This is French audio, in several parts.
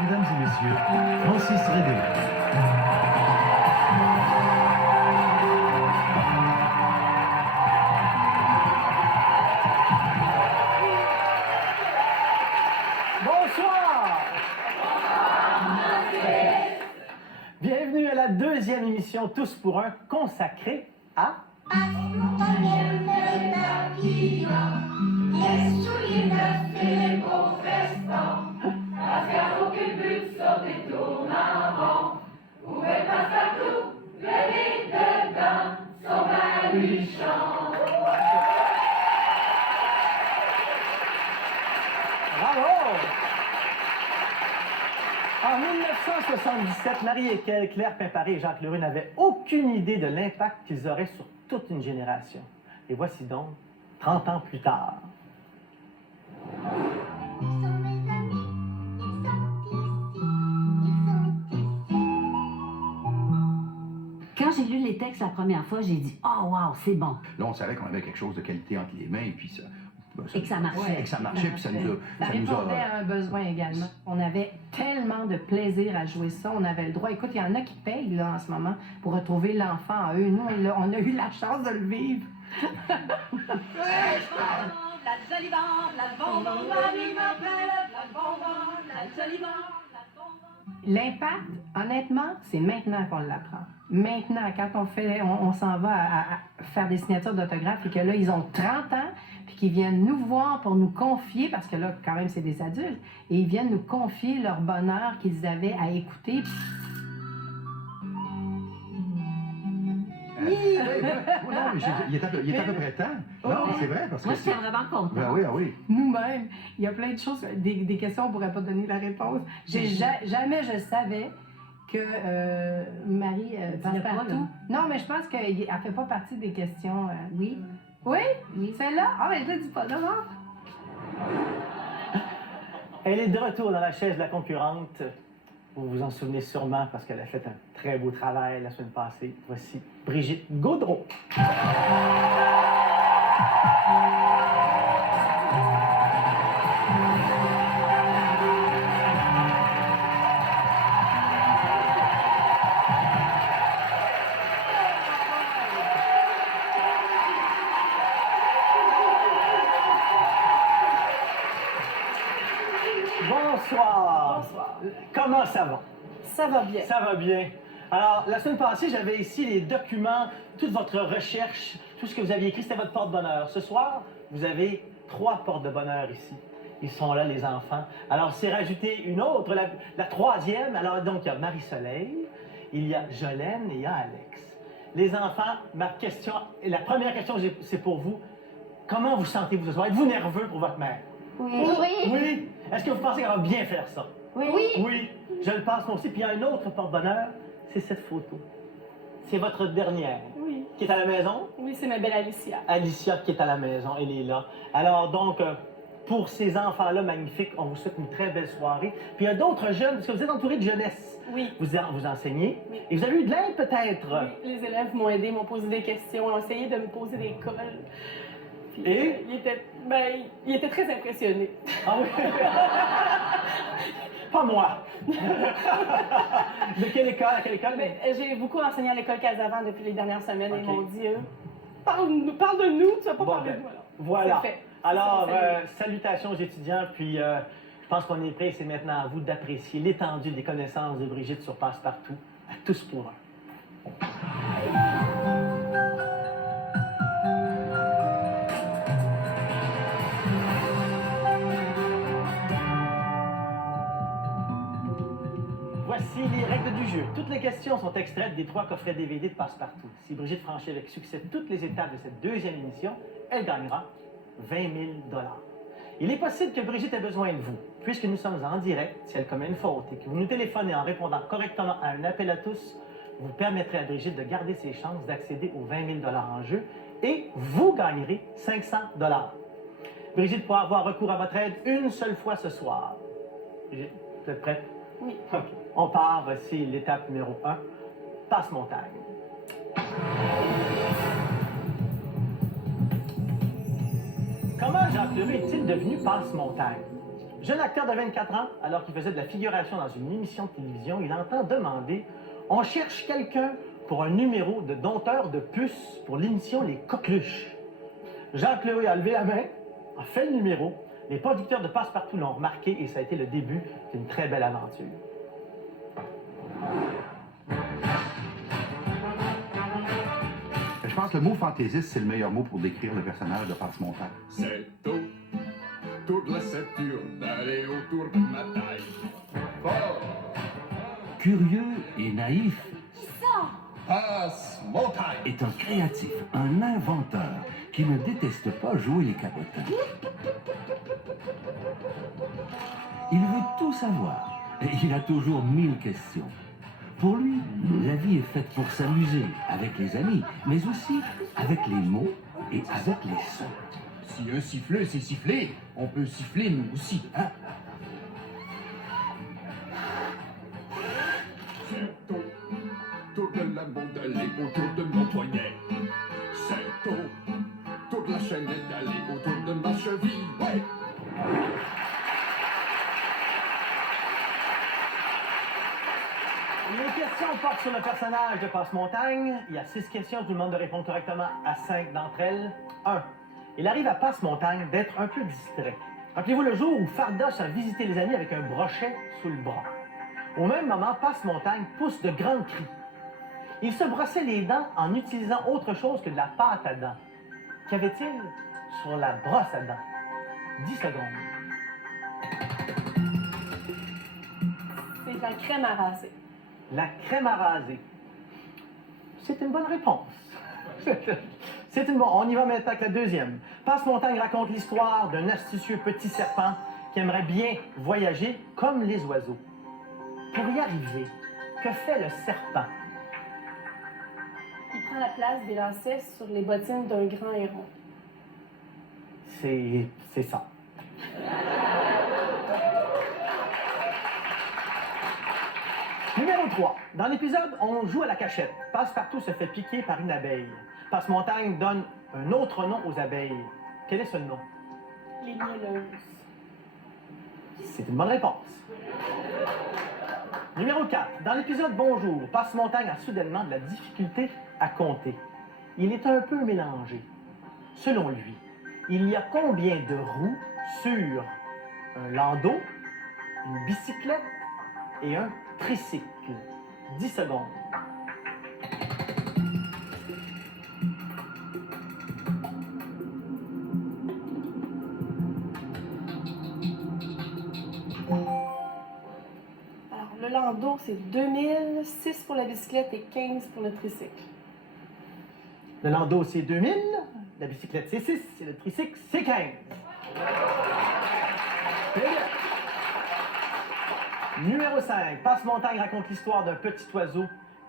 Mesdames et messieurs, Francis Redé. Bonsoir! Bienvenue à la deuxième émission Tous pour un consacrée à... Astronomienne des papillons, les souliers neufs et les beaux festons, Pascal au culbute sur des tournants, où est Pascal-Tout, le nez dedans, son baluchon. Bravo! En 1977, Marie Equel, Claire Pimparé et Jacques Leroux n'avaient aucune idée de l'impact qu'ils auraient sur toute une génération. Et voici donc, 30 ans plus tard. Ils sont mes amis, ils sont ici. Quand j'ai lu les textes la première fois, j'ai dit « Oh, wow, c'est bon! Là, on savait qu'on avait quelque chose de qualité entre les mains, et puis ça... Et que ça marchait. Et que ça marchait, puis ça nous a... Ça répondait à un besoin également. On avait tellement de plaisir à jouer ça. On avait le droit. Écoute, il y en a qui payent là, en ce moment pour retrouver l'enfant en eux. Nous, on a eu la chance de le vivre. La jolie bande, la bonbonne, la vie m'appelle, la bonbonne, la jolie bande, la bonbonne. L'impact, honnêtement, c'est maintenant qu'on l'apprend. Maintenant, quand on s'en va à faire des signatures d'autographes et que là, ils ont 30 ans, puis qu'ils viennent nous voir pour nous confier, parce que là, quand même, c'est des adultes, et ils viennent nous confier leur bonheur qu'ils avaient à écouter. Non, mais il est à peu près temps. Non, c'est vrai, parce que... Moi, j'étais vraiment contente. Ben oui, ah oui. Nous-mêmes, il y a plein de choses, des questions, on ne pourrait pas donner la réponse. Jamais je savais que Marie Passepartout... Non, mais je pense qu'elle ne fait pas partie des questions... Oui. Oui? Oui. Celle-là? Ah, mais je ne dis pas, non? Elle est de retour dans la chaise de la concurrente. Vous vous en souvenez sûrement parce qu'elle a fait un très beau travail la semaine passée. Voici Brigitte Gaudreault. Bonsoir. Bonsoir. Comment ça va? Ça va bien. Ça va bien. Alors, la semaine passée, j'avais ici les documents, toute votre recherche, tout ce que vous aviez écrit, c'était votre porte-bonheur. Ce soir, vous avez 3 portes de bonheur ici. Ils sont là, les enfants. Alors, c'est rajouté une autre, la troisième. Alors, donc, il y a Marie-Soleil, il y a Jolène et il y a Alex. Les enfants, la première question, c'est pour vous. Comment vous sentez-vous ce soir? Êtes-vous nerveux pour votre mère? Oui. Oui. Est-ce que vous pensez qu'elle va bien faire ça? Oui. Oui, je le pense moi aussi. Puis il y a un autre porte-bonheur, c'est cette photo. C'est votre dernière. Oui. Qui est à la maison? Oui, c'est ma belle Alicia. Alicia qui est à la maison, elle est là. Alors donc, pour ces enfants-là magnifiques, on vous souhaite une très belle soirée. Puis il y a d'autres jeunes, parce que vous êtes entouré de jeunesse. Oui. Vous enseignez. Oui. Et vous avez eu de l'aide peut-être. Oui, les élèves m'ont aidé, m'ont posé des questions, ont essayé de me poser des colles. Puis, Et? il était très impressionné. Ah oui? Pas moi. De quelle école? À quelle école? J'ai beaucoup enseigné à l'école Casavant depuis les dernières semaines et Ok. ils m'ont dit parle de nous, tu vas pas Bon, parler ben, de nous alors. voilà. C'est fait. Alors, C'est ça, salutations aux étudiants, puis je pense qu'on est prêt, c'est maintenant à vous d'apprécier l'étendue des connaissances de Brigitte sur Passepartout, à tous pour un. Voici les règles du jeu. Toutes les questions sont extraites des 3 coffrets DVD de Passepartout. Si Brigitte franchit avec succès toutes les étapes de cette deuxième émission, elle gagnera 20 000 $. Il est possible que Brigitte ait besoin de vous. Puisque nous sommes en direct, si elle commet une faute et que vous nous téléphonez en répondant correctement à un appel à tous, vous permettrez à Brigitte de garder ses chances d'accéder aux 20 000 $ en jeu et vous gagnerez 500 $. Brigitte pourra avoir recours à votre aide une seule fois ce soir. Brigitte, vous êtes prête? Oui. OK. On part, voici l'étape numéro 1, passe-montagne. Comment Jacques Leroux est-il devenu passe-montagne? Jeune acteur de 24 ans, alors qu'il faisait de la figuration dans une émission de télévision, il entend demander « On cherche quelqu'un pour un numéro de dompteur de puces pour l'émission Les Coqueluches. » Jean-Chloé a levé la main, a fait le numéro. Les producteurs de Passe-Partout l'ont remarqué et ça a été le début d'une très belle aventure. Je pense que le mot fantaisiste, c'est le meilleur mot pour décrire le personnage de Passe-Montagne. C'est toute la ceinture d'aller autour de ma taille. Fort, Curieux et naïf, Passe-Montagne. est un créatif, un inventeur qui ne déteste pas jouer les cabotins. Il veut tout savoir et il a toujours 1000 questions. Pour lui, la vie est faite pour s'amuser avec les amis, mais aussi avec les mots et avec les sons. Si un siffleux sait siffler, on peut siffler nous aussi, hein? C'est toute la bande d'aller autour de mon poignet. C'est toute la chaîne d'aller autour de ma cheville, ouais! Les questions portent sur le personnage de Passe-Montagne. Il y a 6 questions, je vous demande de répondre correctement à 5 d'entre elles. 1. Il arrive à Passe-Montagne d'être un peu distrait. Rappelez-vous le jour où Fardoche a visité les amis avec un brochet sous le bras. Au même moment, Passe-Montagne pousse de grands cris. Il se brossait les dents en utilisant autre chose que de la pâte à dents. Qu'avait-il sur la brosse à dents? 10 secondes. C'est de la crème à raser. La crème à raser. C'est une bonne réponse. C'est une bonne. On y va maintenant avec la deuxième. Passe-Montagne raconte l'histoire d'un astucieux petit serpent qui aimerait bien voyager comme les oiseaux. Pour y arriver, que fait le serpent? Il prend la place des lacets sur les bottines d'un grand héron. C'est ça. Numéro 3. Dans l'épisode, on joue à la cachette. Passe-Partout se fait piquer par une abeille. Passe-Montagne donne un autre nom aux abeilles. Quel est ce nom? Les mielleuses. C'est une bonne réponse. Numéro 4. Dans l'épisode Bonjour, Passe-Montagne a soudainement de la difficulté à compter. Il est un peu mélangé. Selon lui, il y a combien de roues sur un landau, une bicyclette et un tricycle? 10 secondes. Alors, le landau, c'est 2000, 6 pour la bicyclette et 15 pour le tricycle. Le landau, c'est 2000. La bicyclette, c'est 6. Et le tricycle, c'est 15. Très bien. Numéro 5. Passe-Montagne raconte l'histoire d'un petit oiseau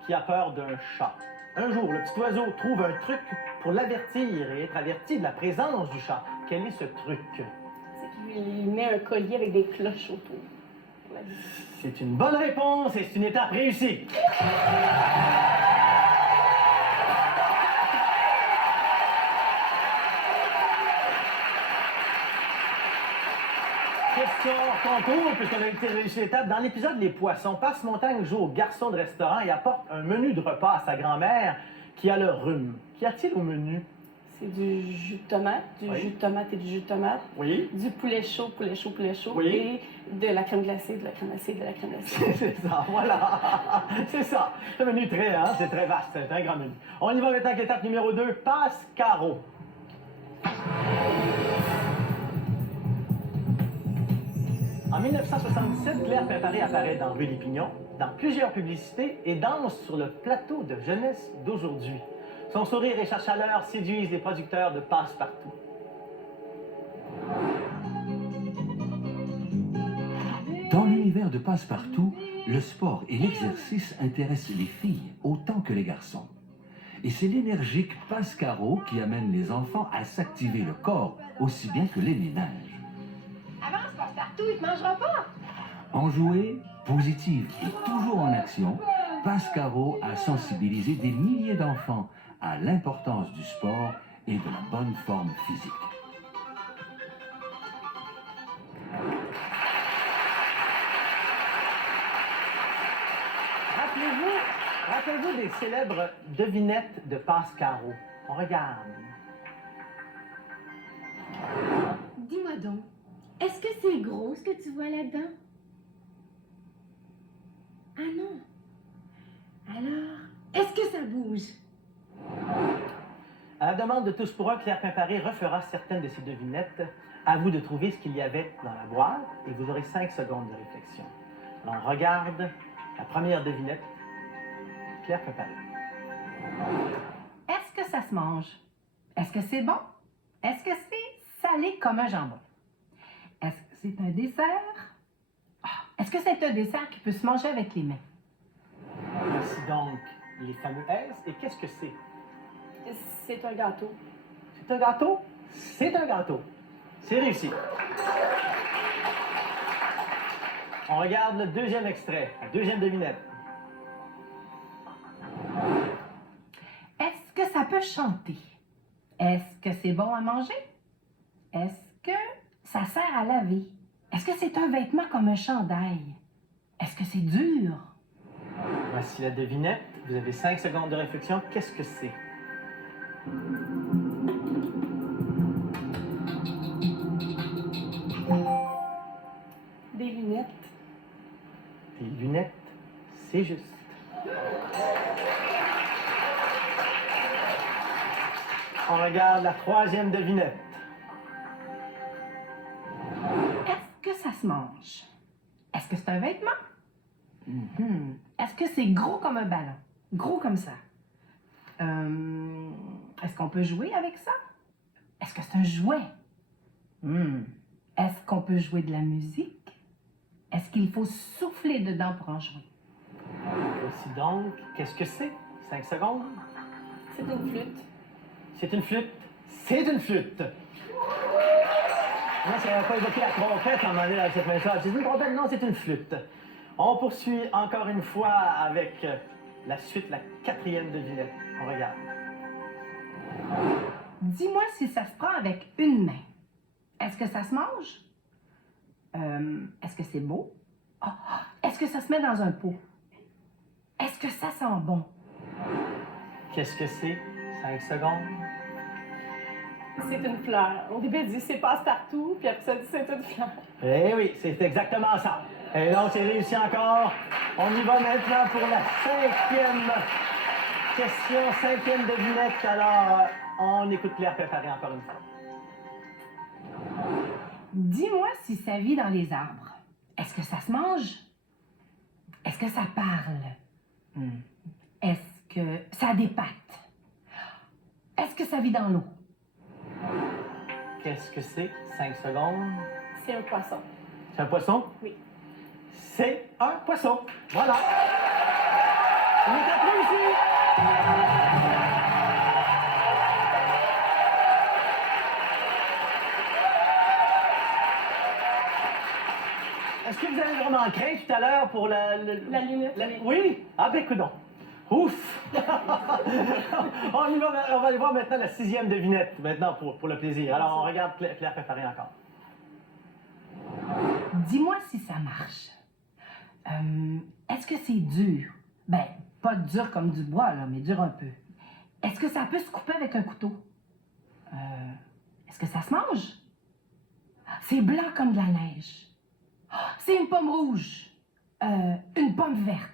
qui a peur d'un chat. Un jour, le petit oiseau trouve un truc pour l'avertir et être averti de la présence du chat. Quel est ce truc? C'est qu'il met un collier avec des cloches autour. pour la bicyclette. C'est une bonne réponse et c'est une étape réussie. Question concours, puisqu'on a été réussi l'étape. Dans l'épisode Les Poissons, Passe-Montagne joue au garçon de restaurant et apporte un menu de repas à sa grand-mère qui a le rhume. Qu'y a-t-il au menu? C'est du jus de tomate, Oui. jus de tomate et du jus de tomate, Oui. du poulet chaud, Oui. et de la crème glacée, de la crème glacée, de la crème glacée. C'est ça, voilà. C'est ça. C'est un menu très, c'est très vaste, c'est un grand menu. On y va maintenant avec l'étape numéro 2, Passe-Carreau. En 1977, Claire Préparé apparaît dans Rue des Pignons, dans plusieurs publicités et danse sur le plateau de jeunesse d'aujourd'hui. Son sourire et sa chaleur séduisent les producteurs de Passe-Partout. Dans l'univers de Passe-Partout, le sport et l'exercice intéressent les filles autant que les garçons. Et c'est l'énergique Passe-Carreau qui amène les enfants à s'activer le corps aussi bien que les ménages. Avance, Passe-Partout, il te mangera pas! Enjouée, positive et toujours en action, Passe-Carreau a sensibilisé des milliers d'enfants à l'importance du sport et de la bonne forme physique. Rappelez-vous des célèbres devinettes de Passe-Carreau. On regarde. Dis-moi donc, est-ce que c'est gros ce que tu vois là-dedans? Ah non. Alors, est-ce que ça bouge? À la demande de Tous pour un, Claire Pimparé refera certaines de ces devinettes. À vous de trouver ce qu'il y avait dans la boîte et vous aurez 5 secondes de réflexion. Alors, on regarde la première devinette. Claire Pimparé. Est-ce que ça se mange? Est-ce que c'est bon? Est-ce que c'est salé comme un jambon? Est-ce que c'est un dessert? Est-ce que c'est un dessert qui peut se manger avec les mains? Voici donc les fameux S. Et qu'est-ce que c'est? C'est un gâteau. C'est un gâteau? C'est un gâteau. C'est réussi. On regarde le deuxième extrait, la deuxième devinette. Est-ce que ça peut chanter? Est-ce que c'est bon à manger? Est-ce que ça sert à laver? Est-ce que c'est un vêtement comme un chandail? Est-ce que c'est dur? Voici la devinette. Vous avez 5 secondes de réflexion. Qu'est-ce que c'est? Des lunettes. Des lunettes, c'est juste. On regarde la troisième devinette. Est-ce que ça se mange? Est-ce que c'est un vêtement? Est-ce que c'est gros comme un ballon? Gros comme ça? Est-ce qu'on peut jouer avec ça? Est-ce que c'est un jouet? Est-ce qu'on peut jouer de la musique? Est-ce qu'il faut souffler dedans pour en jouer? Voici donc, qu'est-ce que c'est? 5 secondes. C'est une flûte. C'est une flûte. C'est une flûte. Non, ça n'avait pas évoqué la trompette en demandant à cette message. C'est une trompette? Non, c'est une flûte. On poursuit encore une fois avec la suite, la quatrième devinette. On regarde. Dis-moi si ça se prend avec une main. Est-ce que ça se mange? Est-ce que c'est beau? Est-ce que ça se met dans un pot? Est-ce que ça sent bon? Qu'est-ce que c'est? 5 secondes. C'est une fleur. Au début, elle dit c'est passe-partout, puis après ça, elle dit c'est une fleur. Eh oui, c'est exactement ça. Et donc, c'est réussi encore. On y va maintenant pour la 5e question, 5e devinette. Alors, on écoute Claire Pimparé encore une fois. Dis-moi si ça vit dans les arbres. Est-ce que ça se mange? Est-ce que ça parle? Est-ce que ça a des pattes? Est-ce que ça vit dans l'eau? Qu'est-ce que c'est? 5 secondes. C'est un poisson. C'est un poisson? Oui. C'est un poisson. Voilà. On est appris ici. Est-ce que vous avez vraiment craint tout à l'heure pour La lunette, oui. Oui? Ah ben, coudonc. Ouf! On y va, on va aller voir maintenant la 6e devinette, maintenant pour le plaisir. Alors, on regarde Claire Pimparé encore. Dis-moi si ça marche. Est-ce que c'est dur? Ben, pas dur comme du bois, là, mais dur un peu. Est-ce que ça peut se couper avec un couteau? Est-ce que ça se mange? C'est blanc comme de la neige. C'est une pomme rouge. Une pomme verte.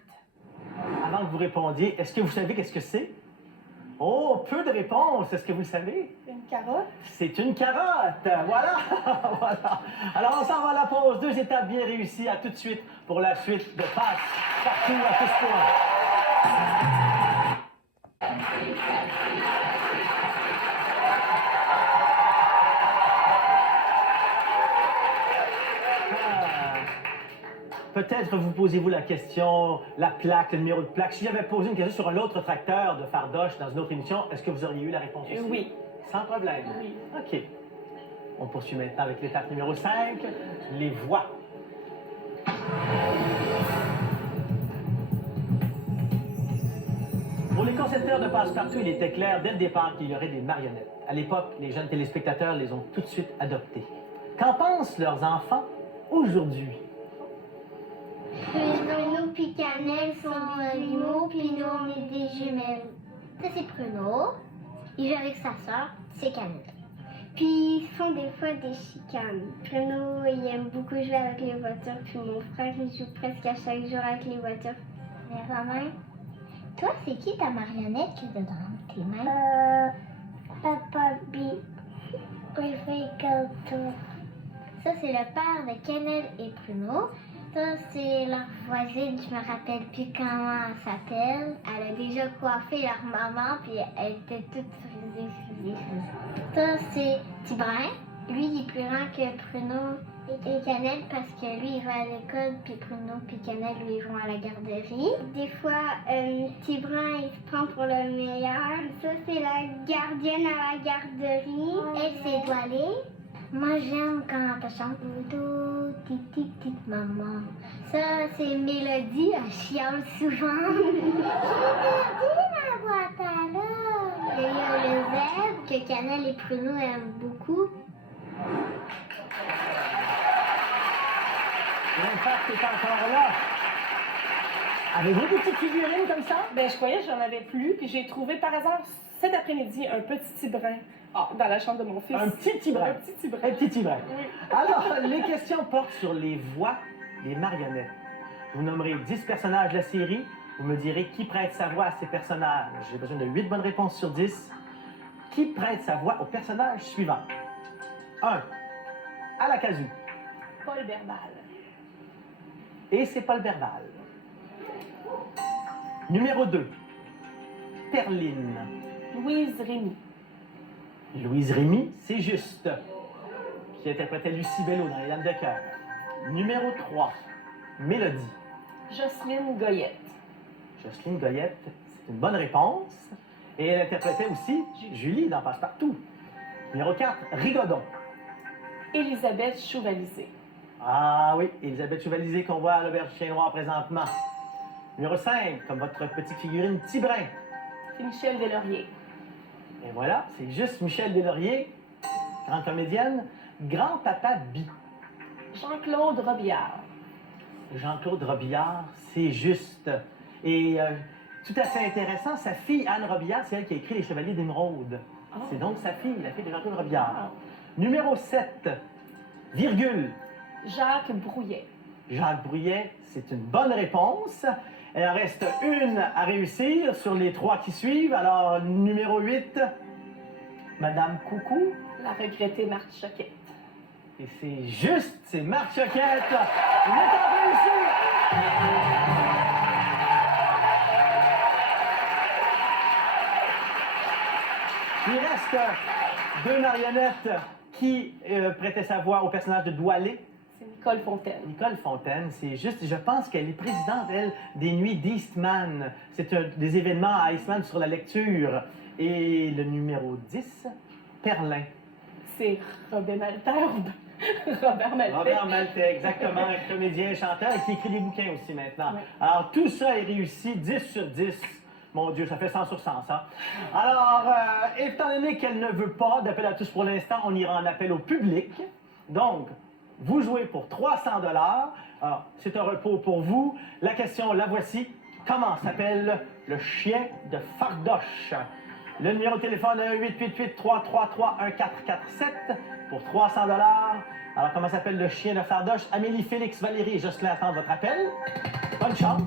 Avant que vous répondiez, est-ce que vous savez qu'est-ce que c'est? Oh, peu de réponses. Est-ce que vous le savez? Une carotte. C'est une carotte. Voilà. Voilà. Alors, on s'en va à la pause. 2 étapes bien réussies. À tout de suite pour la suite de Passe partout à tous points. Peut-être vous posez-vous la question, la plaque, le numéro de plaque. Si j'avais posé une question sur un autre tracteur de Fardoche dans une autre émission, est-ce que vous auriez eu la réponse aussi? Oui. Sans problème. Oui. OK. On poursuit maintenant avec l'étape numéro 5, les voix. Pour les concepteurs de Passe-Partout, il était clair dès le départ qu'il y aurait des marionnettes. À l'époque, les jeunes téléspectateurs les ont tout de suite adoptées. Qu'en pensent leurs enfants aujourd'hui? Bruno, Pipi, Cannelle sont des jumeaux, puis nous, on est des jumelles. Ça, c'est Pruneau. Il joue avec sa soeur, c'est Cannelle. Puis, ils font des fois des chicanes. Pruneau, il aime beaucoup jouer avec les voitures, puis mon frère, il joue presque à chaque jour avec les voitures. Mais maman, toi, c'est qui ta marionnette qui est dedans tes mains? Papa B. Oui, ça, c'est le père de Cannelle et Pruneau. Ça, c'est leur voisine, je me rappelle plus comment elle s'appelle. Elle a déjà coiffé leur maman, puis elle était toute frisée. Ça, c'est Tibrin. Lui, il est plus grand que Pruneau et Cannelle parce que lui, il va à l'école, puis Pruneau puis Cannelle, lui, ils vont à la garderie. Des fois, Tibrin, il se prend pour le meilleur. Ça, c'est la gardienne à la garderie. Elle, c'est Doualé. Moi, j'aime quand elle chante Doudou, tic, maman. Ça, c'est Mélodie, elle chiale souvent. J'ai perdu ma boîte à l'heure. Il y a le zèbre que Cannelle et Pruneau aiment beaucoup. L'impact est encore là. Avez-vous des petites figurines comme ça? Ben, je croyais que j'en avais plus, puis j'ai trouvé par hasard cet après-midi un petit Tibrin dans la chambre de mon fils. Un petit Tibrin. Un petit Tibrin. Un petit Tibrin. Oui. Alors, les questions portent sur les voix des marionnettes. Vous nommerez 10 personnages de la série. Vous me direz qui prête sa voix à ces personnages. J'ai besoin de 8 bonnes réponses sur 10. Qui prête sa voix au personnage suivant? 1. Alakazou. Paul Verbal. Et c'est Paul Verbal. Numéro 2. Perline. Louise Rémy. Louise Rémy, c'est juste. Qui interprétait Lucie Bello dans Les Dames de cœur. Numéro 3. Mélodie. Jocelyne Goyette. Jocelyne Goyette, c'est une bonne réponse. Et elle interprétait aussi Julie dans Passe-Partout. Numéro 4. Rigodon. Élisabeth Chouvalisé. Ah oui, Elisabeth Chouvalisé qu'on voit à l'Auberge Chien Noir présentement. Numéro 5, comme votre petite figurine Tibrin. C'est Michel Deslauriers. Et voilà, c'est juste Michel Deslauriers, grande comédienne. Grand-papa Bi. Jean-Claude Robillard. Jean-Claude Robillard, c'est juste. Et tout à fait intéressant, sa fille Anne Robillard, c'est elle qui a écrit Les Chevaliers d'Émeraude. Oh. C'est donc sa fille, la fille de Jean-Claude Robillard. Numéro 7, virgule. Jacques Brouillet. Jacques Brouillet, c'est une bonne réponse. Il en reste une à réussir sur les 3 qui suivent. Alors, numéro 8, Madame Coucou. La regrettée Marthe Choquette. Et c'est juste, c'est Marthe Choquette. Vous êtes en réussite. Il reste 2 marionnettes qui prêtaient sa voix au personnage de Doualé. C'est Nicole Fontaine. Nicole Fontaine, c'est juste, je pense qu'elle est présidente, elle, des Nuits d'Eastman. C'est des événements à Eastman sur la lecture. Et le numéro 10, Perlin. C'est Robert Maltais. Robert Maltais. Robert Maltais, exactement, un comédien, chanteur, qui écrit des bouquins aussi maintenant. Oui. Alors, tout ça est réussi, 10 sur 10. Mon Dieu, ça fait 100 sur 100, ça. Alors, étant donné qu'elle ne veut pas d'appel à tous pour l'instant, on ira en appel au public. Donc, vous jouez pour 300 $. Alors, c'est un repos pour vous. La question, la voici. Comment s'appelle le chien de Fardoche? Le numéro de téléphone est 888-333-1447 pour 300 $. Alors, comment s'appelle le chien de Fardoche? Amélie, Félix, Valérie et Jocelyn attendent votre appel. Bonne chance.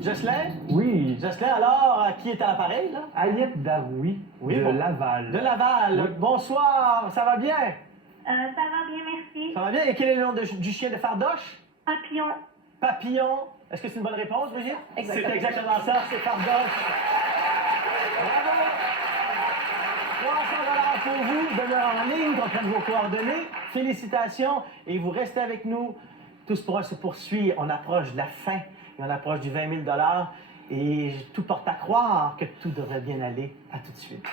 Jocelyn? Oui. Jocelyn, alors, qui est à l'appareil, là? Ayette Daroui de bon. Laval. De Laval. Oui. Bonsoir, ça va bien? Ça va bien, merci. Ça va bien. Et quel est le nom du chien de Fardoche? Papillon. Papillon. Est-ce que c'est une bonne réponse, Brigitte? Exactement. C'est exactement ça, c'est Fardoche. Bravo! 300 $ pour vous. Demeurez en ligne, comprenez vos coordonnées. Félicitations. Et vous restez avec nous. Tout ce pourra se poursuit. On approche de la fin. Et on approche du 20 000 $. Et tout porte à croire que tout devrait bien aller. À tout de suite.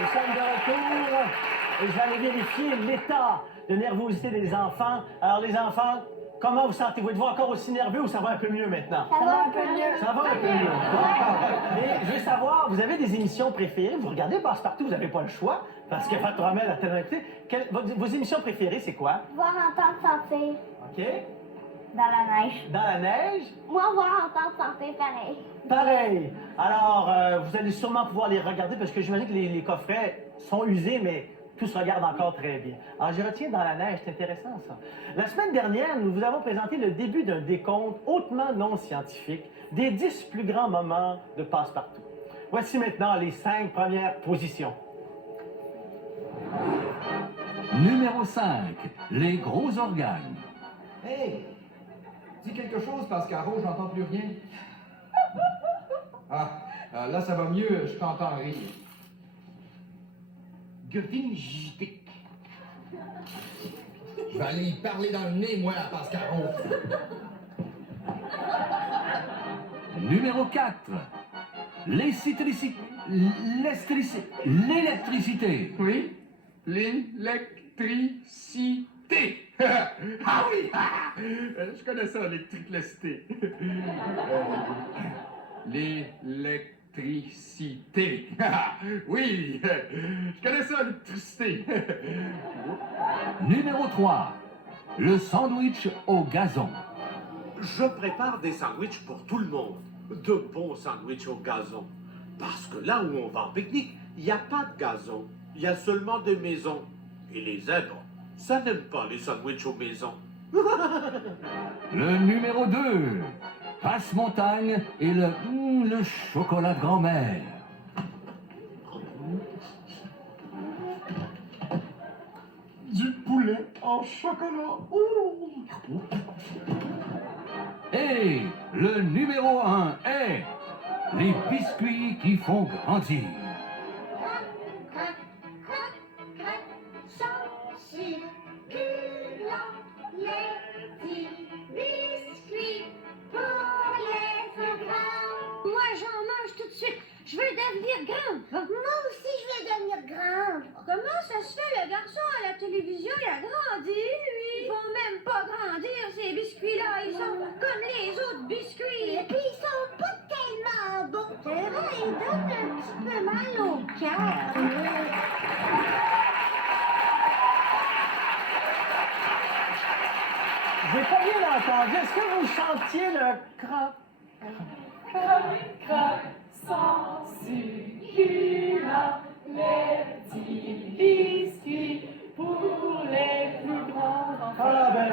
Nous sommes de retour et je vais aller vérifier l'état de nervosité des enfants. Alors les enfants, Comment vous sentez-vous? Êtes-vous encore aussi nerveux ou ça va un peu mieux maintenant? Ça va un peu mieux. Ça va un peu mieux. Bon. Mais je veux savoir, vous avez des émissions préférées? Vous regardez Passe-Partout, vous n'avez pas le choix, parce que Pat Ramel a tellement écouté. Vos émissions préférées, c'est quoi? Voir, entendre, sentir. OK? Dans la neige. Dans la neige? Moi, voir, entendre, sentir, pareil. Pareil. Alors, vous allez sûrement pouvoir les regarder, parce que j'imagine que les coffrets sont usés, mais tout se regarde encore très bien. Alors, je retiens dans la neige, c'est intéressant ça. La semaine dernière, nous vous avons présenté le début d'un décompte hautement non scientifique des 10 plus grands moments de Passe-Partout. Voici maintenant les 5 premières positions. Numéro 5, les gros organes. Hey! Dis quelque chose, Pascaro, j'entends plus rien. Là, ça va mieux, je t'entends rire. Gringitique. Je vais aller y parler dans le nez, moi, à Pascaro. Numéro 4, l'électricité. Oui, l'électricité. Ah oui! Je connais ça, l'électricité. L'électricité. Oui, je connais ça, l'électricité. Numéro 3, le sandwich au gazon. Je prépare des sandwichs pour tout le monde. De bons sandwichs au gazon. Parce que là où on va en pique-nique, il n'y a pas de gazon. Il y a seulement des maisons. Et les zèbres, ça n'aime pas les sandwichs aux maisons. Le numéro 2, passe-montagne et le chocolat de grand-mère. Du poulet en chocolat. Et le numéro 1 est les biscuits qui font grandir. Crac, crac, crac, sans succulent, les petits biscuits pour les plus grands. Moi, j'en mange tout de suite. Je veux devenir grande. Moi aussi, je veux devenir grande. Comment ça se fait, le garçon à la télévision, il a grandi, lui? Ils vont même pas grandir, ces biscuits-là. Ils sont comme les autres biscuits. Et puis, ils sont pas tellement bons. C'est vrai, ils donnent un petit peu mal au cœur. Je n'ai pas bien entendu. Est-ce que vous chantiez le croc? Croc, sans succulent, les petits biscuits pour les plus grands enfants. Ah ben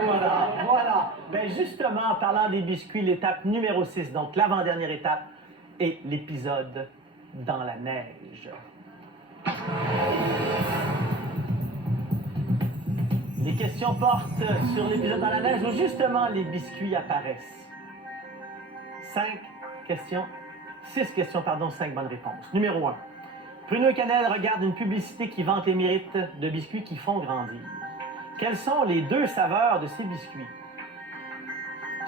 voilà. Ben justement, en parlant des biscuits, l'étape numéro 6, donc l'avant-dernière étape, est l'épisode dans la neige. Les questions portent sur l'épisode dans la neige où justement les biscuits apparaissent. 6 questions, 5 bonnes réponses. Numéro 1. Pruneau et Cannelle regardent une publicité qui vante les mérites de biscuits qui font grandir. Quelles sont les 2 saveurs de ces biscuits?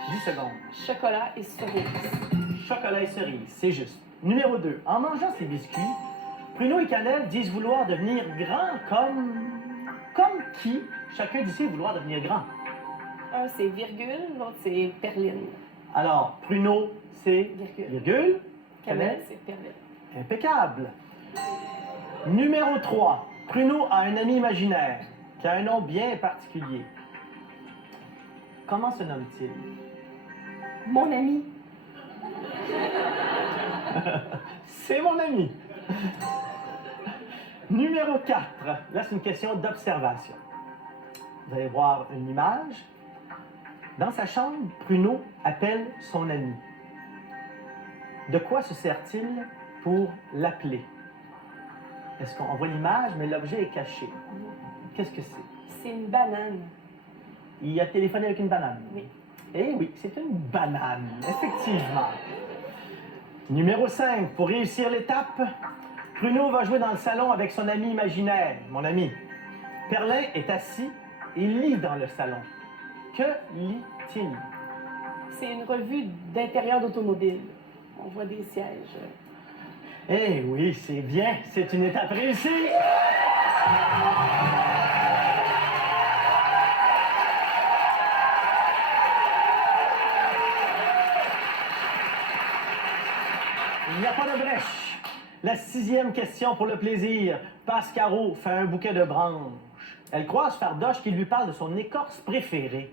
10 secondes. Chocolat et cerise. Chocolat et cerise, c'est juste. Numéro 2. En mangeant ces biscuits, Pruneau et Cannelle disent vouloir devenir grands comme qui? Chacun d'ici vouloir devenir grand. Un, c'est virgule, l'autre, c'est perline. Alors, Pruneau, c'est virgule. Cannelle, c'est perline. Impeccable. Numéro 3. Pruneau a un ami imaginaire qui a un nom bien particulier. Comment se nomme-t-il? Mon ami. C'est mon ami. Numéro 4. Là, c'est une question d'observation. Vous allez voir une image. Dans sa chambre, Pruneau appelle son ami. De quoi se sert-il pour l'appeler? Est-ce qu'on voit l'image, mais l'objet est caché? Qu'est-ce que c'est? C'est une banane. Il a téléphoné avec une banane? Oui. Eh oui, c'est une banane, effectivement. Numéro 5. Pour réussir l'étape, Pruneau va jouer dans le salon avec son ami imaginaire, mon ami. Perlin est assis et lit dans le salon. Que lit-il? C'est une revue d'intérieur d'automobile. On voit des sièges. Eh oui, c'est bien. C'est une étape réussie. Il n'y a pas de brèche. La 6e question pour le plaisir. Pascaro fait un bouquet de branches. Elle croise Fardoche qui lui parle de son écorce préférée.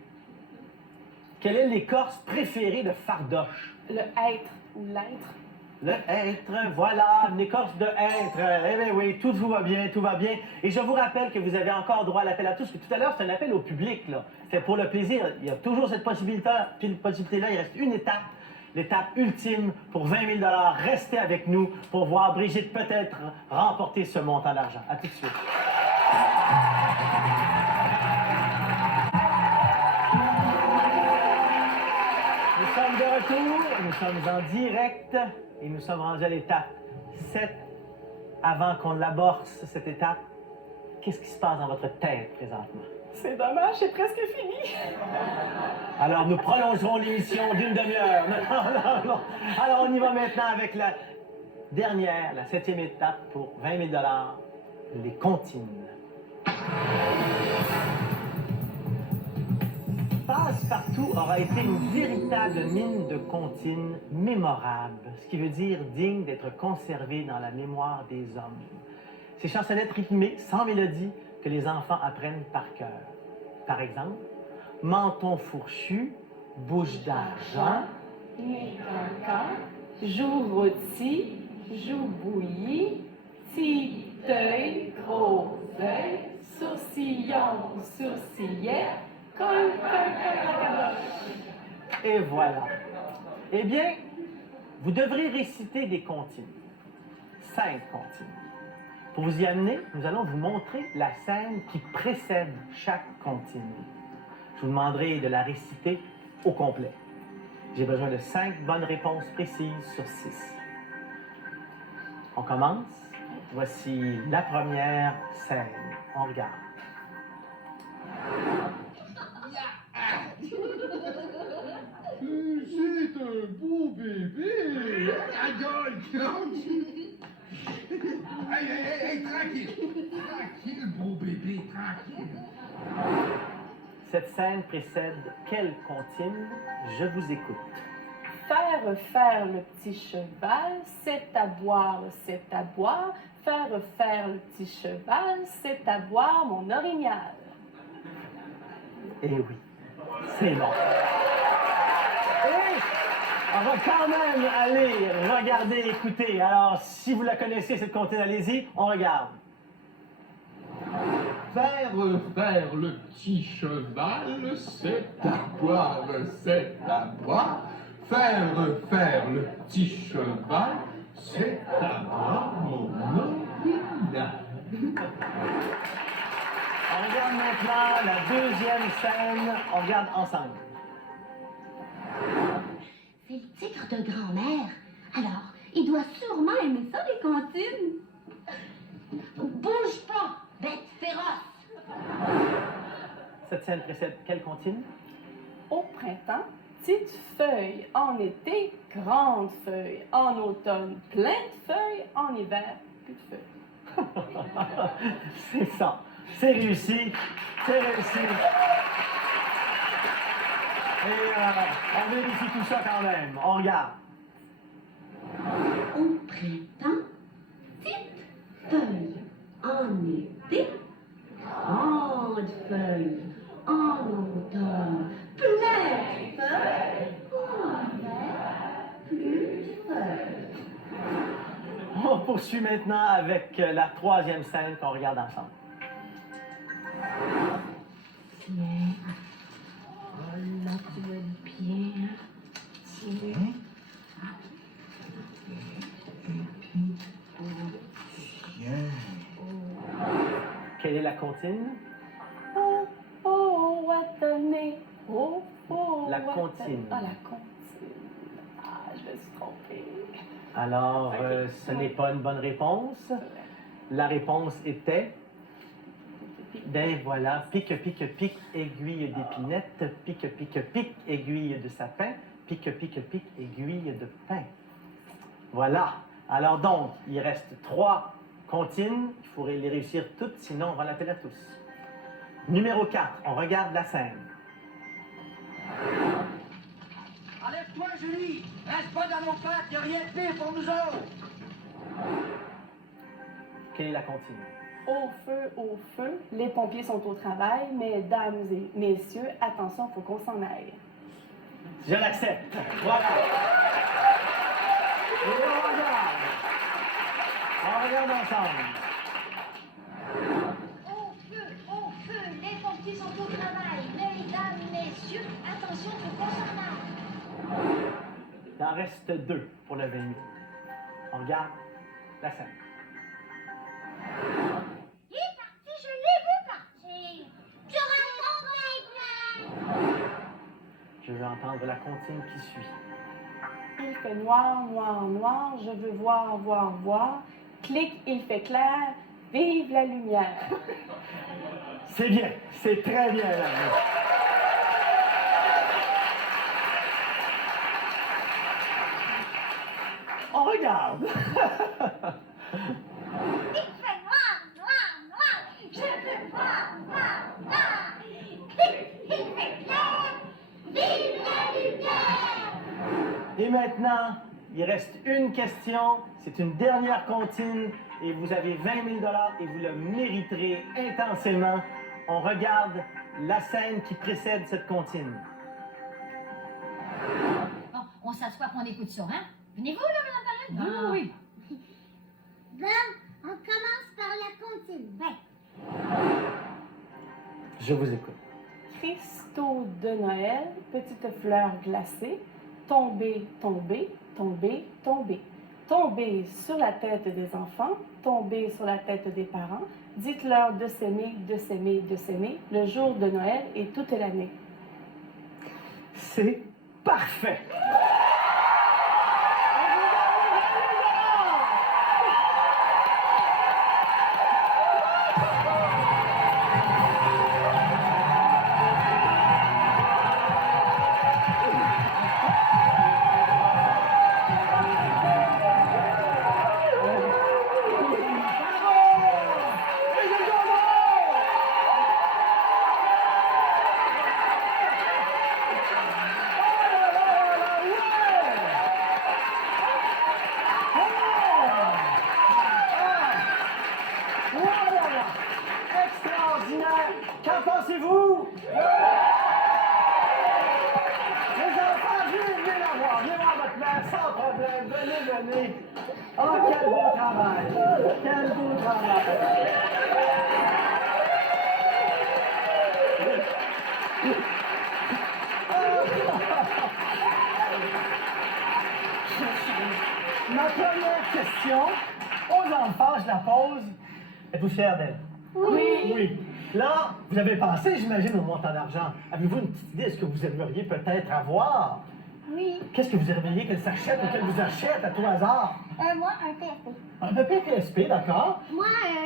Quelle est l'écorce préférée de Fardoche? Le être ou l'être. Le hêtre, voilà, une écorce de hêtre. Eh bien oui, tout va bien, tout va bien. Et je vous rappelle que vous avez encore droit à l'appel à tous, que tout à l'heure, c'est un appel au public, là. C'est pour le plaisir. Il y a toujours cette possibilité-là. Il reste une étape, l'étape ultime pour 20 000 $. Restez avec nous pour voir Brigitte peut-être remporter ce montant d'argent. À tout de suite. Nous sommes de retour, nous sommes en direct et nous sommes rendus à l'étape 7. Avant qu'on l'amorce, cette étape, qu'est-ce qui se passe dans votre tête présentement? C'est dommage, c'est presque fini. Alors, nous prolongerons l'émission d'une demi-heure. Non. Alors, on y va maintenant avec la dernière, la 7e étape pour 20 000 $, les comptines. Passe-Partout aura été une véritable mine de comptines mémorable, ce qui veut dire digne d'être conservée dans la mémoire des hommes. Ces chansonnettes rythmées, sans mélodie, que les enfants apprennent par cœur. Par exemple, menton fourchu, bouche d'argent, Nez cancan, joue rôti, joue bouilli, petit œil, gros œil, sourcillon, sourcillet, colle, et voilà. Eh bien, vous devrez réciter des comptines. 5 comptines. Pour vous y amener, nous allons vous montrer la scène qui précède chaque comptine. Je vous demanderai de la réciter au complet. J'ai besoin de 5 bonnes réponses précises sur 6. On commence. Voici la première scène. On regarde. C'est un beau bébé. Hey, tranquille. Tranquille, beau bébé, tranquille. Cette scène précède quelle comptine? Je vous écoute. Faire le petit cheval, c'est à boire, c'est à boire. Faire le petit cheval, c'est à boire mon orignal. Eh oui, c'est bon. Et on va quand même aller regarder, écouter. Alors, si vous la connaissez, cette comptine, allez-y, on regarde. Faire le petit cheval, c'est à boire, c'est à boire. Faire le petit cheval, c'est à boire mon orignal. On regarde maintenant la deuxième scène. On regarde ensemble. C'est le tigre de grand-mère. Alors, il doit sûrement aimer ça, les comptines. Bouge pas, bête féroce. Cette scène précède quelle comptine? Au printemps, petites feuilles. En été, grandes feuilles. En automne, plein de feuilles. En hiver, plus de feuilles. C'est ça. C'est réussi. C'est réussi. Et on vérifie tout ça quand même. On regarde. Au printemps, petites feuilles. En été, grandes feuilles. En automne, plein de feuilles. En hiver, plus de feuilles. On poursuit maintenant avec la troisième scène qu'on regarde ensemble. Tiens. Oh là, tu vas bien. Tiens. Quelle est la comptine? Oh, attendez. Oh, La comptine. Ah, la comptine. Ah, je me suis trompée. Alors, Ok. ce n'est pas une bonne réponse. La réponse était... Ben voilà, pique, pique, pique, aiguille d'épinette, pique, pique, pique, aiguille de sapin, pique, pique, pique, aiguille de pain. Voilà. Alors donc, il reste 3 comptines. Il faudrait les réussir toutes, sinon on va l'appeler à tous. Numéro 4, on regarde la scène. Enlève toi, Julie! Reste pas dans nos pattes, y'a rien de pire pour nous autres! Quelle est la comptine? Au feu, les pompiers sont au travail, mesdames et messieurs, attention, faut qu'on s'en aille. Je l'accepte. Voilà. Et on regarde. On regarde ensemble. Au feu, les pompiers sont au travail. Mesdames, messieurs, attention, faut qu'on s'en aille. Il en reste 2 pour le 20 000. On regarde la scène. Il est parti, je l'ai vu partir. Tu racontes maintenant. Je veux entendre la comptine qui suit. Il fait noir, noir, noir, je veux voir, voir, voir. Clic, il fait clair, vive la lumière. C'est bien, c'est très bien là. On regarde. Il fait noir, noir, noir. Je veux voir, voir, voir. Il fait clair. Vive la lumière. Et maintenant, il reste une question. C'est une dernière comptine et vous avez 20 000 $ et vous le mériterez intensément. On regarde la scène qui précède cette comptine. Bon, on s'assoit qu'on écoute ça, hein? Venez-vous, là, Madame Parraine? Oui. Bon, on commence par la comptine. Ouais. Je vous écoute. Cristaux de Noël, petites fleurs glacées, tomber, tomber, tomber, tomber. Tomber sur la tête des enfants, tomber sur la tête des parents. Dites-leur de s'aimer, de s'aimer, de s'aimer, le jour de Noël et toute l'année. C'est parfait. Extraordinaire! Qu'en pensez-vous? Les enfants, venez la voir. Venez voir votre mère sans problème. Venez, venez. Oh, quel beau travail! Quel beau travail! Ma première question aux enfants, je la pose. Êtes-vous fiers d'elle? Oui. Oui. Là, vous avez pensé, j'imagine, au montant d'argent. Avez-vous une petite idée de ce que vous aimeriez peut-être avoir? Oui. Qu'est-ce que vous aimeriez qu'elle s'achète ou qu'elle vous achète à tout hasard? Moi, un PSP. Un papier PSP, d'accord? Moi,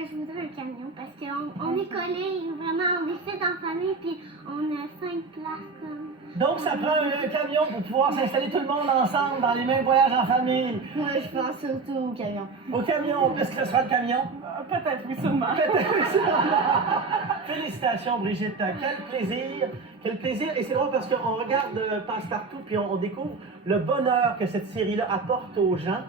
je voudrais un camion parce qu'on est collés, vraiment, on est 7 en famille, puis on a 5 places comme. Donc, ça prend un camion pour pouvoir s'installer tout le monde ensemble dans les mêmes voyages en famille. Moi, je pense surtout au camion. Au camion, qu'est-ce que ce sera le camion? Peut-être, oui, sûrement. Peut-être, oui, sûrement. Félicitations, Brigitte. Quel plaisir. Quel plaisir. Et c'est drôle parce qu'on regarde Passe-Partout, puis on découvre le bonheur que cette série-là apporte aux gens.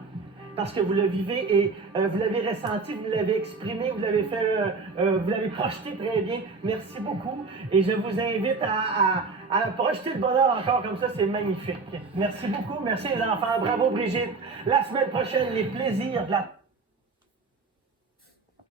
Parce que vous le vivez et vous l'avez ressenti, vous l'avez exprimé, vous l'avez fait, vous l'avez projeté très bien. Merci beaucoup. Et je vous invite à projeter le bonheur encore comme ça, c'est magnifique. Merci beaucoup. Merci les enfants. Bravo Brigitte. La semaine prochaine, les plaisirs de la